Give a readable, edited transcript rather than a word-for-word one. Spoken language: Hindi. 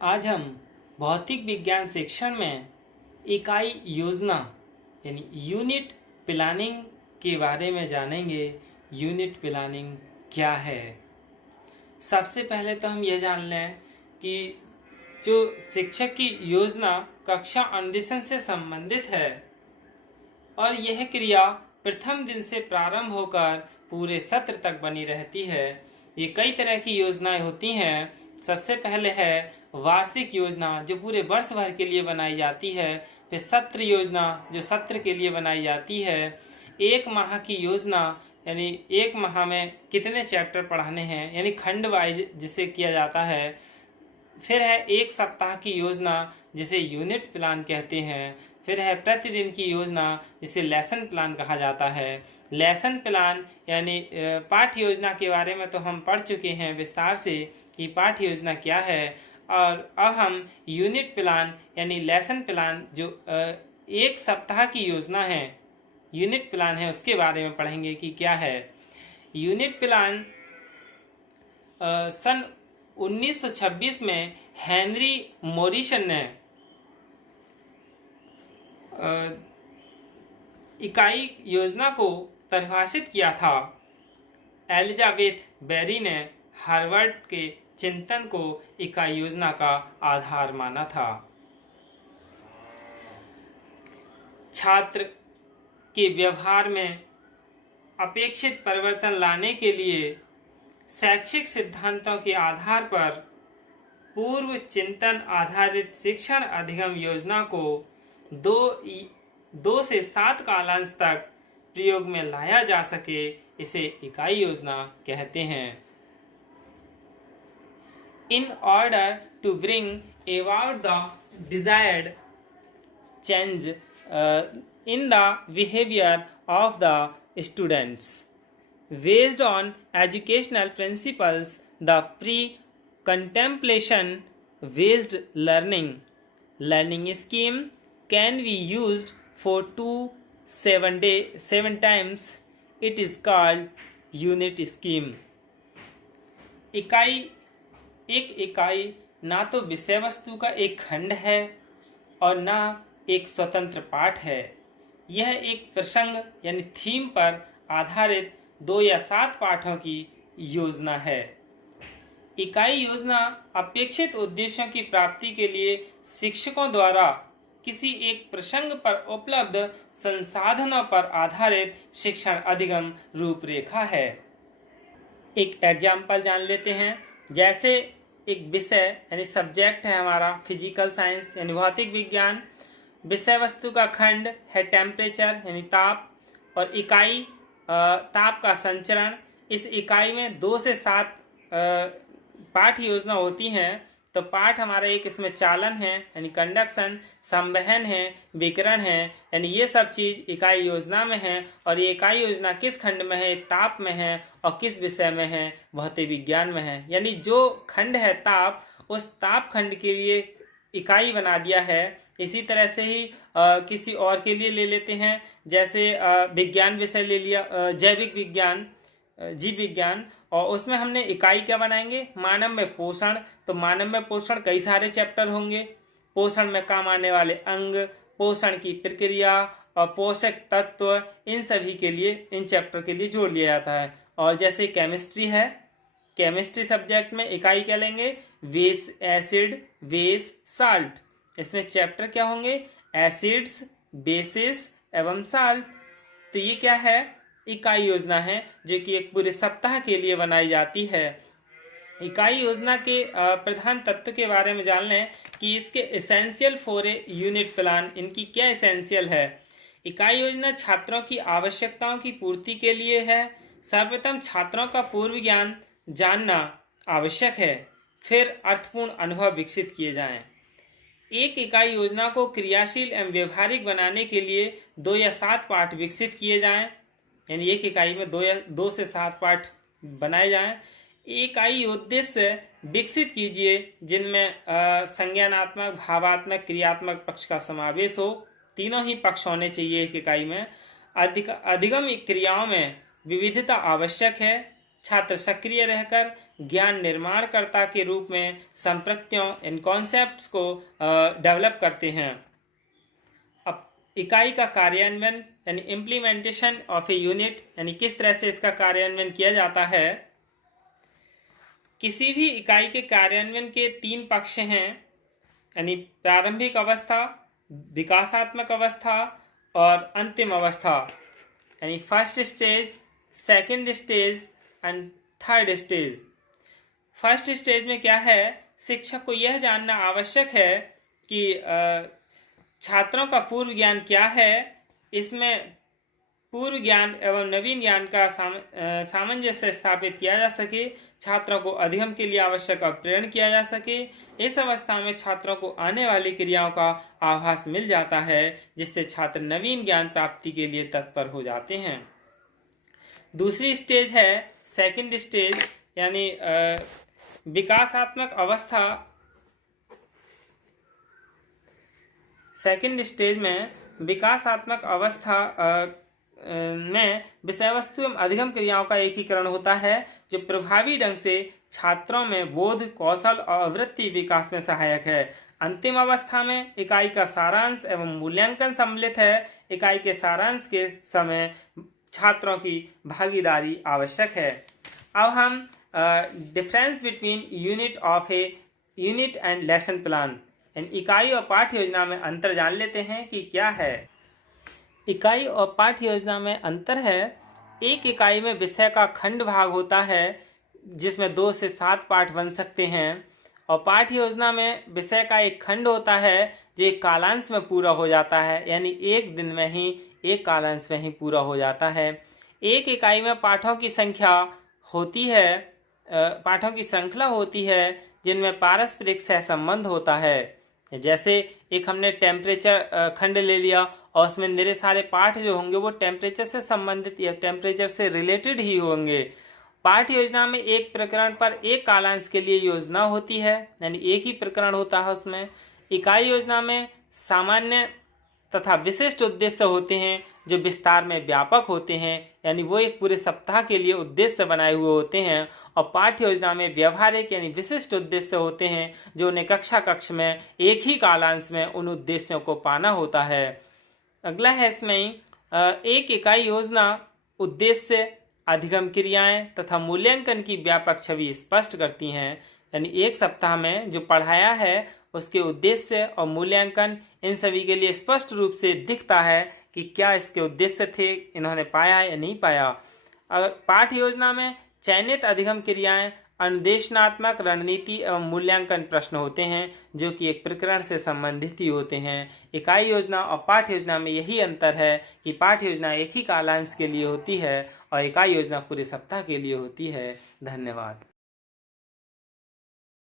आज हम भौतिक विज्ञान सेक्शन में इकाई योजना यानी यूनिट प्लानिंग के बारे में जानेंगे। यूनिट प्लानिंग क्या है? सबसे पहले तो हम यह जान लें कि जो शिक्षक की योजना कक्षा अनुदेशन से संबंधित है और यह क्रिया प्रथम दिन से प्रारंभ होकर पूरे सत्र तक बनी रहती है। ये कई तरह की योजनाएं होती हैं। सबसे पहले है वार्षिक योजना जो पूरे वर्ष भर के लिए बनाई जाती है। फिर सत्र योजना जो सत्र के लिए बनाई जाती है। एक माह की योजना यानी एक माह में कितने चैप्टर पढ़ाने हैं यानी खंड वाइज जिसे किया जाता है। फिर है एक सप्ताह की योजना जिसे यूनिट प्लान कहते हैं। फिर है प्रतिदिन की योजना जिसे लेसन प्लान कहा जाता है। लेसन प्लान यानी पाठ्य योजना के बारे में तो हम पढ़ चुके हैं विस्तार से कि पाठ्य योजना क्या है। और अब हम यूनिट प्लान यानी लेसन प्लान जो एक सप्ताह की योजना है यूनिट प्लान है उसके बारे में पढ़ेंगे कि क्या है। यूनिट प्लान सन 1926 में हेनरी मॉरिसन ने इकाई योजना को परिभाषित किया था। एलिजाबेथ बेरी ने हार्वर्ड के चिंतन को इकाई योजना का आधार माना था। छात्र के व्यवहार में अपेक्षित परिवर्तन लाने के लिए शैक्षिक सिद्धांतों के आधार पर पूर्व चिंतन आधारित शिक्षण अधिगम योजना को 2 से 7 कालांश तक प्रयोग में लाया जा सके इसे इकाई योजना कहते हैं। In order to bring about the desired change in the behavior of the students based on educational principles, the pre-contemplation based learning scheme can be used for 7 times. It is called unit scheme. इकाई ना तो विषय वस्तु का एक खंड है और ना एक स्वतंत्र पाठ है। यह एक प्रसंग यानी थीम पर आधारित 2 या 7 पाठों की योजना है। इकाई योजना अपेक्षित उद्देश्यों की प्राप्ति के लिए शिक्षकों द्वारा किसी एक प्रसंग पर उपलब्ध संसाधनों पर आधारित शिक्षण अधिगम रूपरेखा है। एक एग्जाम्पल जान लेते हैं। जैसे एक विषय यानी सब्जेक्ट है हमारा फिजिकल साइंस यानी भौतिक विज्ञान। विषय वस्तु का खंड है टेम्परेचर यानी ताप और इकाई ताप का संचरण। इस इकाई में 2 से 7 पाठ योजना होती हैं। तो पाठ हमारा एक इसमें चालन है यानी कंडक्शन, संवहन है, विकिरण है यानी ये सब चीज़ इकाई योजना में है। और ये इकाई योजना किस खंड में है? ताप में है। और किस विषय में है? भौतिक विज्ञान में है। यानी जो खंड है ताप, उस ताप खंड के लिए इकाई बना दिया है। इसी तरह से ही किसी और के लिए ले लेते हैं। जैसे विज्ञान विषय ले लिया, जैविक विज्ञान, जीव विज्ञान, और उसमें हमने इकाई क्या बनाएंगे? मानव में पोषण। तो मानव में पोषण कई सारे चैप्टर होंगे। पोषण में काम आने वाले अंग, पोषण की प्रक्रिया और पोषक तत्व, इन सभी के लिए इन चैप्टर के लिए जोड़ लिया जाता है। और जैसे केमिस्ट्री है, केमिस्ट्री सब्जेक्ट में इकाई क्या लेंगे? Base, acid, base, salt. इसमें चैप्टर क्या होंगे? एसिड्स, बेसिस एवं साल्ट। तो ये क्या है? इकाई योजना है जो कि एक पूरे सप्ताह के लिए बनाई जाती है। इकाई योजना के प्रधान तत्व के बारे में जान लें कि इसके essential for a unit plan, इनकी क्या एसेंशियल है। इकाई योजना छात्रों की आवश्यकताओं की पूर्ति के लिए है। सर्वप्रथम छात्रों का पूर्व ज्ञान जानना आवश्यक है, फिर अर्थपूर्ण अनुभव विकसित किए जाएं। एक इकाई योजना को क्रियाशील एवं व्यवहारिक बनाने के लिए 2 या 7 पाठ विकसित किए जाएं। यानी एक इकाई में 2 से 7 पाठ बनाए जाएं। इकाई उद्देश्य विकसित कीजिए जिनमें संज्ञानात्मक, भावात्मक, क्रियात्मक पक्ष का समावेश हो। तीनों ही पक्ष होने चाहिए एक इकाई में। अधिगम क्रियाओं में विविधता आवश्यक है। छात्र सक्रिय रहकर ज्ञान निर्माणकर्ता के रूप में संप्रत्यों इन कॉन्सेप्ट्स को डेवलप करते हैं। अब इकाई का कार्यान्वयन यानी इम्प्लीमेंटेशन ऑफ ए यूनिट, यानी किस तरह से इसका कार्यान्वयन किया जाता है। किसी भी इकाई के कार्यान्वयन के 3 पक्ष हैं, यानी प्रारंभिक अवस्था, विकासात्मक अवस्था और अंतिम अवस्था, यानी first stage, second stage and third stage. First stage में क्या है, शिक्षक को यह जानना आवश्यक है कि छात्रों का पूर्व ज्ञान क्या है, इसमें पूर्व ज्ञान एवं नवीन ज्ञान का सामंजस्य स्थापित किया जा सके, छात्रों को अधिगम के लिए आवश्यक प्रेरण किया जा सके। इस अवस्था में छात्रों को आने वाली क्रियाओं का आभास मिल जाता है, जिससे छात्र नवीन ज्ञान प्राप्ति के लिए तत्पर हो जाते हैं। दूसरी स्टेज है सेकंड स्टेज, यानी विकासात्मक अवस्था। सेकंड स्टेज में विकासात्मक अवस्था में विषय वस्तु एवं अधिगम क्रियाओं का एकीकरण होता है, जो प्रभावी ढंग से छात्रों में बोध, कौशल और वृत्ति विकास में सहायक है। अंतिम अवस्था में इकाई का सारांश एवं मूल्यांकन सम्मिलित है। इकाई के सारांश के समय छात्रों की भागीदारी आवश्यक है। अब हम difference between unit and lesson plan, इकाई और पाठ्य योजना में अंतर जान लेते हैं कि क्या है। इकाई और पाठ्य योजना में अंतर है, एक इकाई में विषय का खंड भाग होता है जिसमें 2 से 7 पाठ बन सकते हैं, और पाठ्य योजना में विषय का एक खंड होता है जो एक कालांश में पूरा हो जाता है, यानी एक दिन में ही एक कालांश में ही पूरा हो जाता है। एक इकाई में पाठों की संख्या होती है, पाठों की श्रृंखला होती है जिनमें पारस्परिक सहसंबंध होता है। जैसे एक हमने टेम्परेचर खंड ले लिया और उसमें मेरे सारे पाठ जो होंगे वो टेम्परेचर से संबंधित या टेम्परेचर से रिलेटेड ही होंगे। पाठ्य योजना में एक प्रकरण पर एक कालांश के लिए योजना होती है, यानी एक ही प्रकरण होता है उसमें। इकाई योजना में सामान्य तथा विशिष्ट उद्देश्य होते हैं जो विस्तार में व्यापक होते हैं, यानी वो एक पूरे सप्ताह के लिए उद्देश्य बनाए हुए होते हैं। और पाठ्य योजना में व्यवहारिक यानी विशिष्ट उद्देश्य होते हैं जो उन्हें कक्ष में एक ही कालांश में उन उद्देश्यों को पाना होता है। अगला है इसमें एक इकाई योजना उद्देश्य, अधिगम क्रियाएं तथा मूल्यांकन की व्यापक छवि स्पष्ट करती हैं, यानी एक सप्ताह में जो पढ़ाया है उसके उद्देश्य और मूल्यांकन इन सभी के लिए स्पष्ट रूप से दिखता है कि क्या इसके उद्देश्य थे, इन्होंने पाया या नहीं पाया। पाठ्य योजना में चयनित अधिगम क्रियाएं, अनुदेशनात्मक रणनीति एवं मूल्यांकन प्रश्न होते हैं जो कि एक प्रकरण से संबंधित ही होते हैं। इकाई योजना और पाठ्य योजना में यही अंतर है कि पाठ्य योजना एक ही कालांश के लिए होती है और इकाई योजना पूरे सप्ताह के लिए होती है। धन्यवाद।